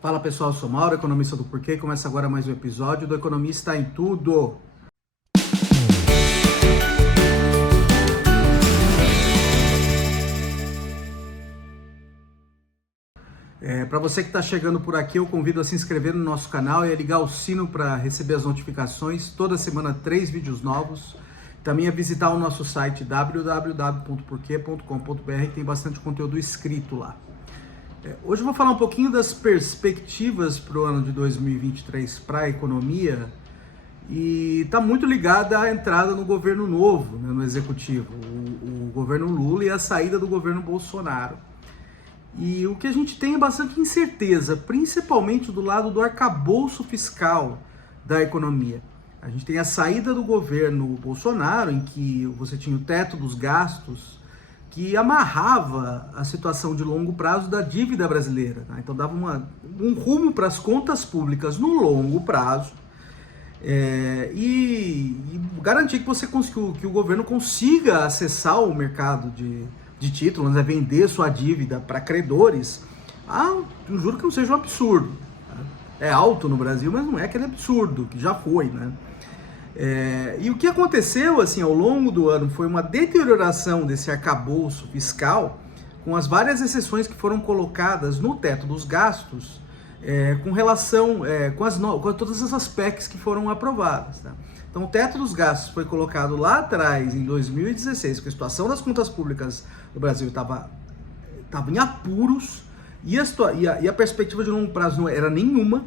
Fala pessoal, eu sou Mauro, economista do Porquê. Começa agora mais um episódio do Economista em Tudo. Para você que está chegando por aqui, eu convido a se inscrever no nosso canal e a ligar o sino para receber as notificações. Toda semana 3 vídeos novos. Também a visitar o nosso site www.porquê.com.br, que tem bastante conteúdo escrito lá. Hoje eu vou falar um pouquinho das perspectivas para o ano de 2023 para a economia e está muito ligada à entrada no governo novo, né, no executivo, o governo Lula e a saída do governo Bolsonaro. E o que a gente tem é bastante incerteza, principalmente do lado do arcabouço fiscal da economia. A gente tem a saída do governo Bolsonaro, em que você tinha o teto dos gastos, que amarrava a situação de longo prazo da dívida brasileira. Tá? Então dava um rumo para as contas públicas no longo prazo e garantir que o governo consiga acessar o mercado de títulos, né? Vender sua dívida para credores a um juro que não seja um absurdo. Tá? É alto no Brasil, mas não é aquele absurdo que já foi, né? E o que aconteceu assim ao longo do ano foi uma deterioração desse arcabouço fiscal, com as várias exceções que foram colocadas no teto dos gastos, com relação com todas essas PECs que foram aprovadas. Tá? Então o teto dos gastos foi colocado lá atrás, em 2016, porque a situação das contas públicas do Brasil estava em apuros e a perspectiva de longo prazo não era nenhuma.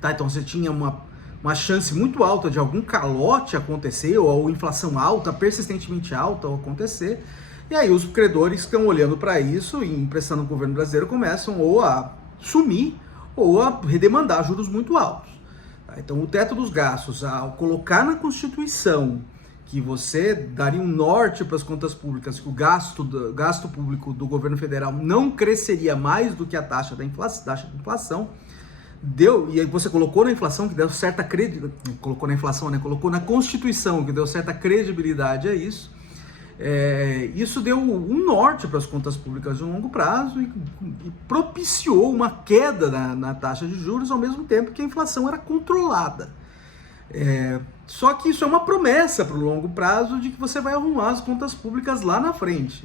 Tá? Então você tinha uma chance muito alta de algum calote acontecer, ou inflação alta, persistentemente alta acontecer, e aí os credores que estão olhando para isso e emprestando o governo brasileiro começam ou a sumir ou a redemandar juros muito altos. Então o teto dos gastos, ao colocar na Constituição que você daria um norte para as contas públicas, que o gasto público do governo federal não cresceria mais do que a taxa da inflação, e aí você colocou na inflação, que deu certa credibilidade, colocou na Constituição, que deu certa credibilidade a isso. Isso deu um norte para as contas públicas de longo prazo e propiciou uma queda na taxa de juros, ao mesmo tempo que a inflação era controlada. Só que isso é uma promessa para o longo prazo de que você vai arrumar as contas públicas lá na frente.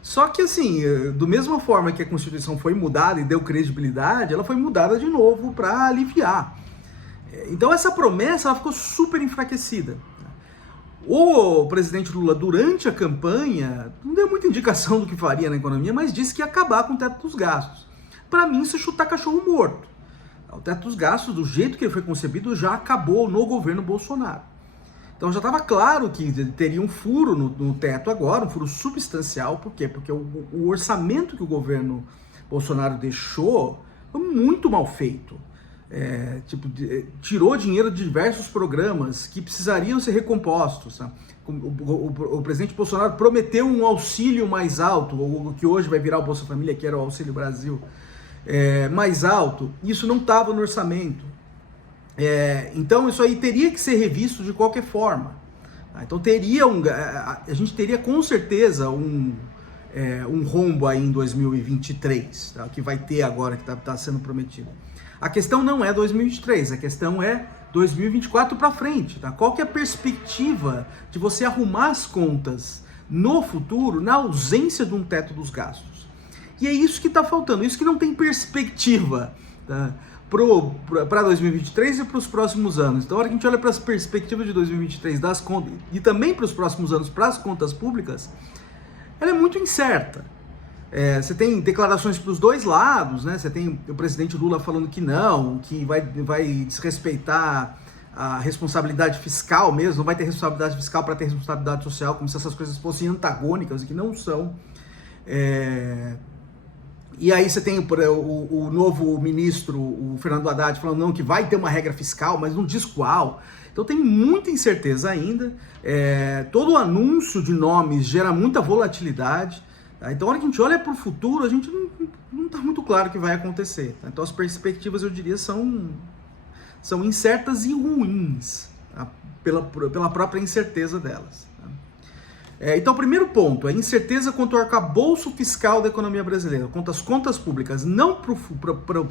Só que assim, da mesma forma que a Constituição foi mudada e deu credibilidade, ela foi mudada de novo para aliviar. Então essa promessa ela ficou super enfraquecida. O presidente Lula, durante a campanha, não deu muita indicação do que faria na economia, mas disse que ia acabar com o teto dos gastos. Para mim, isso é chutar cachorro morto. O teto dos gastos, do jeito que ele foi concebido, já acabou no governo Bolsonaro. Então já estava claro que teria um furo no teto agora, um furo substancial. Por quê? Porque o orçamento que o governo Bolsonaro deixou foi muito mal feito. Tirou dinheiro de diversos programas que precisariam ser recompostos. Tá? O presidente Bolsonaro prometeu um auxílio mais alto, o que hoje vai virar o Bolsa Família, que era o Auxílio Brasil, mais alto. Isso não estava no orçamento. Então isso aí teria que ser revisto de qualquer forma. Tá? Então a gente teria com certeza um rombo aí em 2023, tá? Que vai ter agora, que está sendo prometido. A questão não é 2023, a questão é 2024 para frente. Tá? Qual que é a perspectiva de você arrumar as contas no futuro, na ausência de um teto dos gastos? E é isso que está faltando, isso que não tem perspectiva. Tá? Para 2023 e para os próximos anos. Então, a hora que a gente olha para as perspectivas de 2023 das contas e também para os próximos anos para as contas públicas, ela é muito incerta. Você tem declarações para os dois lados, né? Você tem o presidente Lula falando que não, que vai desrespeitar a responsabilidade fiscal mesmo, não vai ter responsabilidade fiscal para ter responsabilidade social, como se essas coisas fossem antagônicas, e que não são. E aí você tem o novo ministro, o Fernando Haddad, falando não, que vai ter uma regra fiscal, mas não diz qual. Então tem muita incerteza ainda. Todo anúncio de nomes gera muita volatilidade. Tá? Então a hora que a gente olha para o futuro, a gente não está muito claro o que vai acontecer. Tá? Então as perspectivas, eu diria, são incertas e ruins, tá? pela própria incerteza delas. Tá? Então, o primeiro ponto é incerteza quanto ao arcabouço fiscal da economia brasileira, quanto às contas públicas, não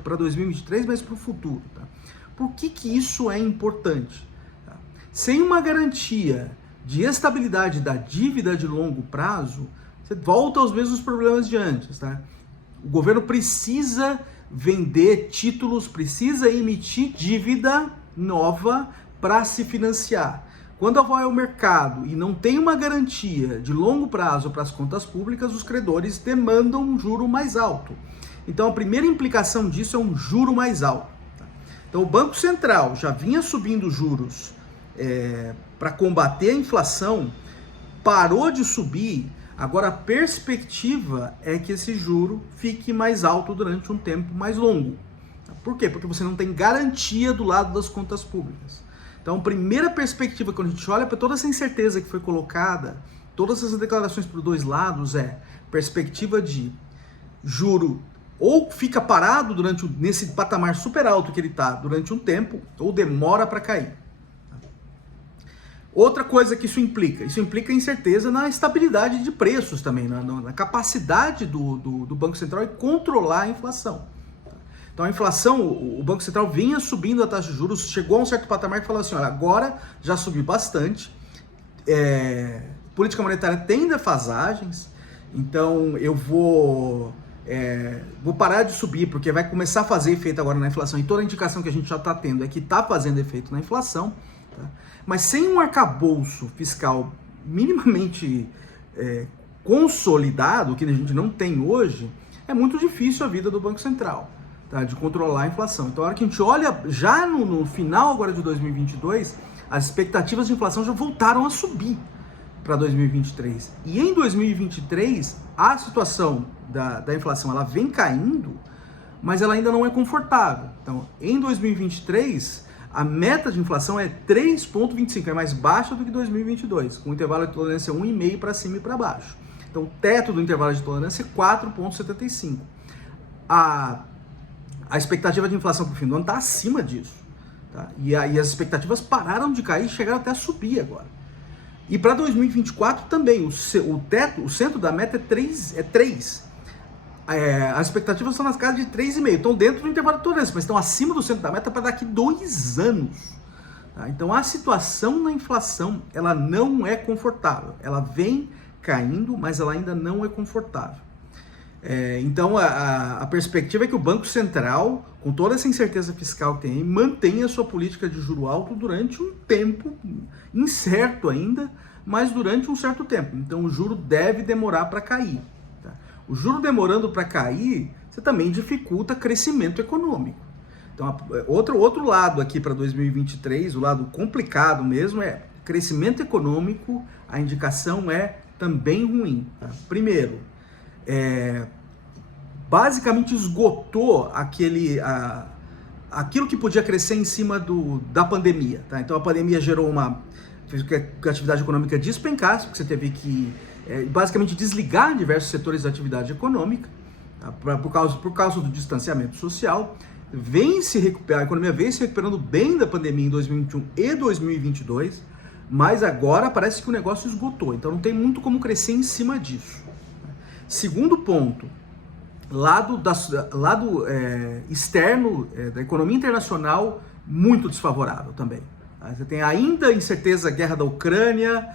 para 2023, mas para o futuro. Tá? Por que isso é importante? Tá? Sem uma garantia de estabilidade da dívida de longo prazo, você volta aos mesmos problemas de antes. Tá? O governo precisa vender títulos, precisa emitir dívida nova para se financiar. Quando vai ao mercado e não tem uma garantia de longo prazo para as contas públicas, os credores demandam um juro mais alto. Então, a primeira implicação disso é um juro mais alto. Então, o Banco Central já vinha subindo juros para combater a inflação, parou de subir. Agora, a perspectiva é que esse juro fique mais alto durante um tempo mais longo. Por quê? Porque você não tem garantia do lado das contas públicas. Então, a primeira perspectiva, quando a gente olha para toda essa incerteza que foi colocada, todas essas declarações para os dois lados, é perspectiva de juro ou fica parado nesse patamar super alto que ele está durante um tempo, ou demora para cair. Outra coisa que isso implica incerteza na estabilidade de preços também, na capacidade do Banco Central em controlar a inflação. Então a inflação, o Banco Central vinha subindo a taxa de juros, chegou a um certo patamar que falou assim, olha, agora já subiu bastante, política monetária tem defasagens, então eu vou parar de subir, porque vai começar a fazer efeito agora na inflação, e toda a indicação que a gente já está tendo é que está fazendo efeito na inflação, tá? Mas sem um arcabouço fiscal minimamente consolidado, que a gente não tem hoje, é muito difícil a vida do Banco Central. Tá, de controlar a inflação. Então, a hora que a gente olha já no final agora de 2022, as expectativas de inflação já voltaram a subir para 2023. E em 2023, a situação da inflação ela vem caindo, mas ela ainda não é confortável. Então, em 2023, a meta de inflação é 3,25, é mais baixa do que 2022, com o intervalo de tolerância 1,5 para cima e para baixo. Então, o teto do intervalo de tolerância é 4,75. A expectativa de inflação para o fim do ano está acima disso. Tá? E as expectativas pararam de cair e chegaram até a subir agora. E para 2024 também, o centro da meta é 3. As expectativas estão nas casas de 3,5. Estão dentro do intervalo de tolerância, mas estão acima do centro da meta para daqui 2 anos. Tá? Então a situação na inflação ela não é confortável. Ela vem caindo, mas ela ainda não é confortável. Então a perspectiva é que o Banco Central, com toda essa incerteza fiscal que tem, mantenha a sua política de juro alto durante um tempo incerto ainda, mas durante um certo tempo. Então o juro deve demorar para cair. Tá? O juro demorando para cair, você também dificulta crescimento econômico. Então outro lado aqui para 2023, o lado complicado mesmo, é crescimento econômico, a indicação é também ruim. Tá? Primeiro, basicamente esgotou aquilo que podia crescer em cima da pandemia. Tá? Então a pandemia fez com que a atividade econômica despencasse, porque você teve que basicamente desligar diversos setores da atividade econômica, tá? por causa do distanciamento social. A economia vem se recuperando bem da pandemia em 2021 e 2022, mas agora parece que o negócio esgotou, então não tem muito como crescer em cima disso. Segundo ponto, lado externo da economia internacional muito desfavorável também. Você tem ainda incerteza, guerra da Ucrânia,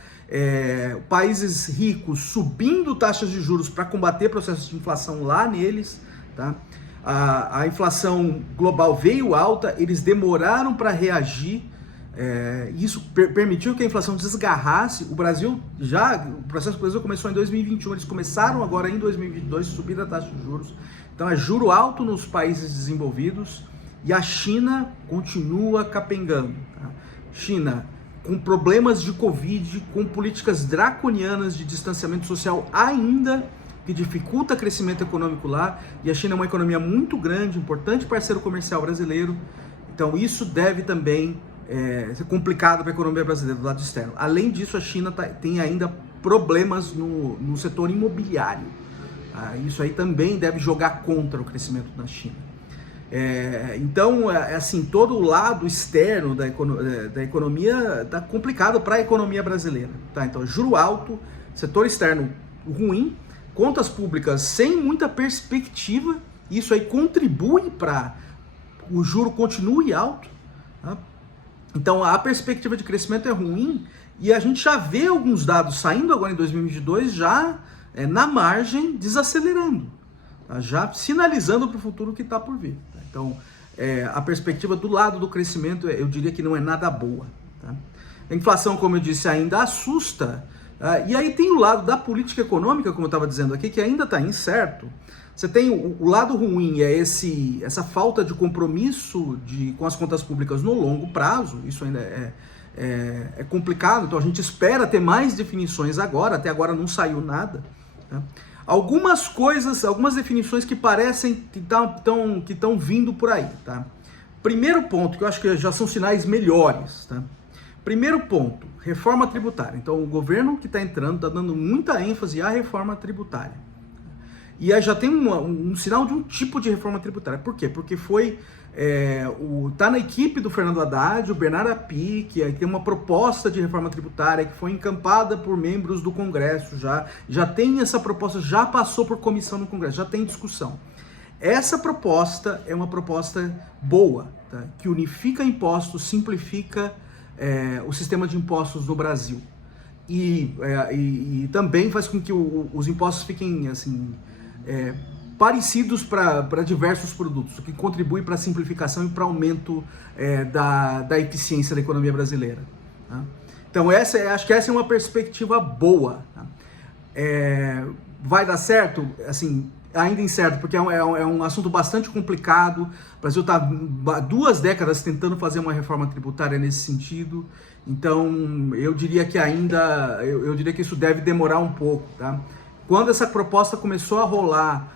países ricos subindo taxas de juros para combater processos de inflação lá neles. Tá? A inflação global veio alta, eles demoraram para reagir. Isso permitiu que a inflação desgarrasse. O processo do Brasil começou em 2021, eles começaram agora em 2022 subir a taxa de juros. Então é juro alto nos países desenvolvidos e a China continua capengando. Tá? China com problemas de Covid, com políticas draconianas de distanciamento social ainda, que dificulta o crescimento econômico lá, e a China é uma economia muito grande, importante parceiro comercial brasileiro, então isso deve também ser complicado para a economia brasileira do lado externo. Além disso, a China tem ainda problemas no setor imobiliário. Isso aí também deve jogar contra o crescimento da China. Então, assim, todo o lado externo da economia está complicado para a economia brasileira. Tá? Então, juro alto, Setor externo ruim, contas públicas sem muita perspectiva, isso aí contribui para o juro continue alto, tá? Então a perspectiva de crescimento é ruim e a gente já vê alguns dados saindo agora em 2022 já na margem desacelerando, tá? Já sinalizando para o futuro que está por vir. Tá? Então a perspectiva do lado do crescimento eu diria que não é nada boa. Tá? A inflação, como eu disse, ainda assusta. E aí tem o lado da política econômica, como eu estava dizendo aqui, que ainda está incerto. Você tem o lado ruim, essa falta de compromisso com as contas públicas no longo prazo. Isso ainda é complicado, então a gente espera ter mais definições agora, até agora não saiu nada. Tá? Algumas coisas, algumas definições que parecem que estão vindo por aí. Tá? Primeiro ponto, que eu acho que já são sinais melhores, tá? Primeiro ponto, reforma tributária. Então, o governo que está entrando está dando muita ênfase à reforma tributária. E aí já tem um sinal de um tipo de reforma tributária. Por quê? Porque tá na equipe do Fernando Haddad, o Bernardo Api, que tem uma proposta de reforma tributária que foi encampada por membros do Congresso já tem essa proposta, já passou por comissão no Congresso, já tem discussão. Essa proposta é uma proposta boa, tá? Que unifica impostos, simplifica o sistema de impostos no Brasil e também faz com que os impostos fiquem assim, parecidos para diversos produtos, o que contribui para a simplificação e para o aumento da eficiência da economia brasileira. Tá? Então acho que essa é uma perspectiva boa. Tá? Vai dar certo? Assim, ainda incerto, porque é um assunto bastante complicado. O Brasil está 2 décadas tentando fazer uma reforma tributária nesse sentido, então eu diria que eu diria que isso deve demorar um pouco. Tá? Quando essa proposta começou a rolar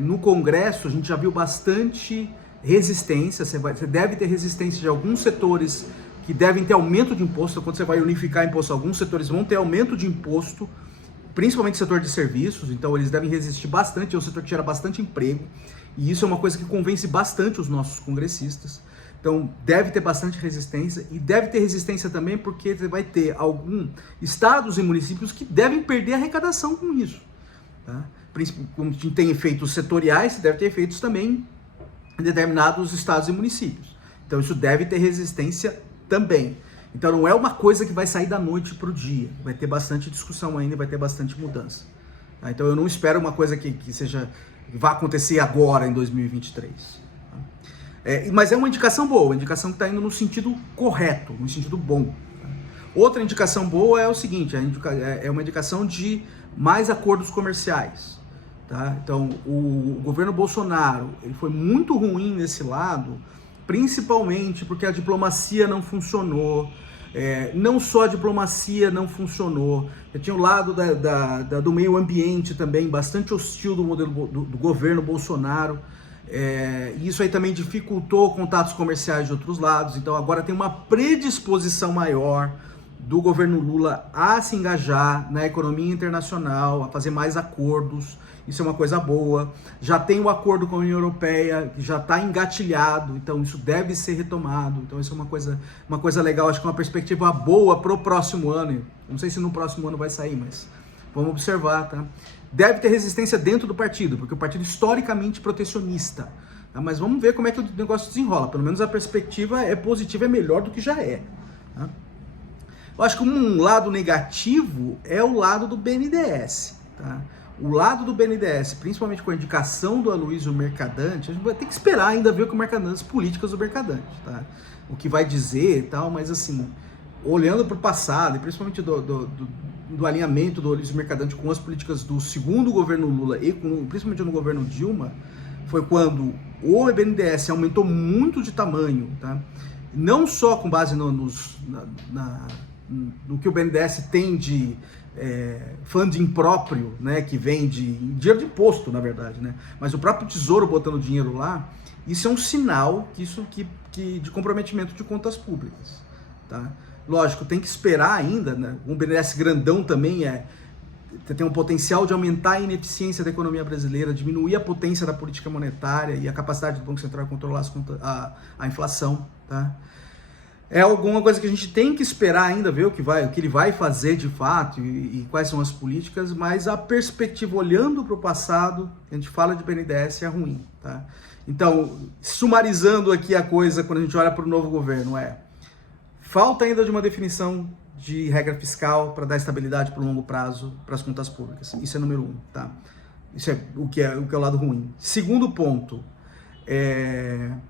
no Congresso, a gente já viu bastante resistência. Você deve ter resistência de alguns setores que devem ter aumento de imposto. Quando você vai unificar imposto, alguns setores vão ter aumento de imposto, principalmente o setor de serviços, então eles devem resistir bastante, é um setor que gera bastante emprego, e isso é uma coisa que convence bastante os nossos congressistas. Então deve ter bastante resistência, e deve ter resistência também porque você vai ter alguns estados e municípios que devem perder arrecadação com isso. Tá? Como tem efeitos setoriais, você deve ter efeitos também em determinados estados e municípios. Então isso deve ter resistência também. Então não é uma coisa que vai sair da noite para o dia, vai ter bastante discussão ainda, vai ter bastante mudança. Tá? Então eu não espero uma coisa que vá acontecer agora em 2023. Tá? Mas é uma indicação boa, uma indicação que está indo no sentido correto, no sentido bom. Tá? Outra indicação boa é o seguinte, é uma indicação de mais acordos comerciais. Tá? Então o governo Bolsonaro ele foi muito ruim nesse lado, principalmente porque a diplomacia não funcionou. Não só a diplomacia não funcionou, tinha o lado do meio ambiente também, bastante hostil do modelo do governo Bolsonaro, e isso aí também dificultou contatos comerciais de outros lados. Então agora tem uma predisposição maior do governo Lula a se engajar na economia internacional, a fazer mais acordos. Isso é uma coisa boa. Já tem o acordo com a União Europeia, que já está engatilhado, então isso deve ser retomado. Então isso é uma coisa legal, acho que é uma perspectiva boa para o próximo ano. Não sei se no próximo ano vai sair, mas vamos observar, tá? Deve ter resistência dentro do partido, porque o partido é historicamente protecionista. Tá? Mas vamos ver como é que o negócio desenrola. Pelo menos a perspectiva é positiva, é melhor do que já é. Tá? Eu acho que um lado negativo é o lado do BNDES, tá? O lado do BNDES, principalmente com a indicação do Aloysio Mercadante, a gente vai ter que esperar ainda ver com o Mercadante, as políticas do Mercadante, tá? O que vai dizer e tal, mas assim, olhando para o passado, e principalmente do alinhamento do Aloysio Mercadante com as políticas do segundo governo Lula e principalmente no governo Dilma, foi quando o BNDES aumentou muito de tamanho, tá? Não só com base no que o BNDES tem de funding próprio, né, que vem de dinheiro de imposto, na verdade, né, mas o próprio Tesouro botando dinheiro lá, isso é um sinal de comprometimento de contas públicas, tá? Lógico, tem que esperar ainda, né, um BNDES grandão também tem um potencial de aumentar a ineficiência da economia brasileira, diminuir a potência da política monetária e a capacidade do Banco Central de controlar a inflação, tá? É alguma coisa que a gente tem que esperar ainda, ver o que ele vai fazer de fato e quais são as políticas, mas a perspectiva olhando para o passado, a gente fala de BNDES, é ruim, tá? Então, sumarizando aqui a coisa, quando a gente olha para o novo governo, falta ainda de uma definição de regra fiscal para dar estabilidade para o longo prazo para as contas públicas. Isso é número 1, tá? Isso é o que é o lado ruim. Segundo ponto,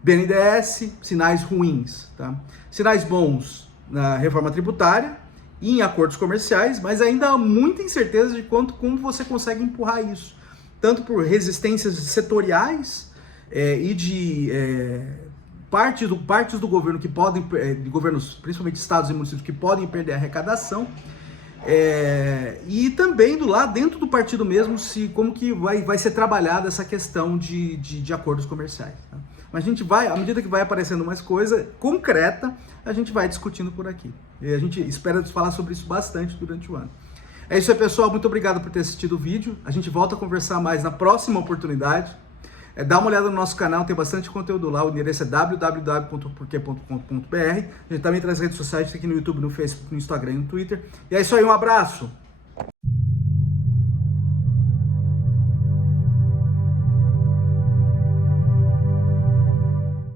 BNDES, sinais ruins, tá? Sinais bons na reforma tributária e em acordos comerciais, mas ainda há muita incerteza de como você consegue empurrar isso, tanto por resistências setoriais e de partes do governo que podem, de governos, principalmente estados e municípios, que podem perder a arrecadação, e também dentro do partido mesmo, como que vai ser trabalhada essa questão de acordos comerciais, tá? Mas a gente à medida que vai aparecendo mais coisa concreta, a gente vai discutindo por aqui. E a gente espera falar sobre isso bastante durante o ano. É isso aí, pessoal. Muito obrigado por ter assistido o vídeo. A gente volta a conversar mais na próxima oportunidade. Dá uma olhada no nosso canal, tem bastante conteúdo lá. O endereço é www.porquê.com.br. A gente também traz redes sociais aqui no YouTube, no Facebook, no Instagram e no Twitter. E é isso aí, um abraço!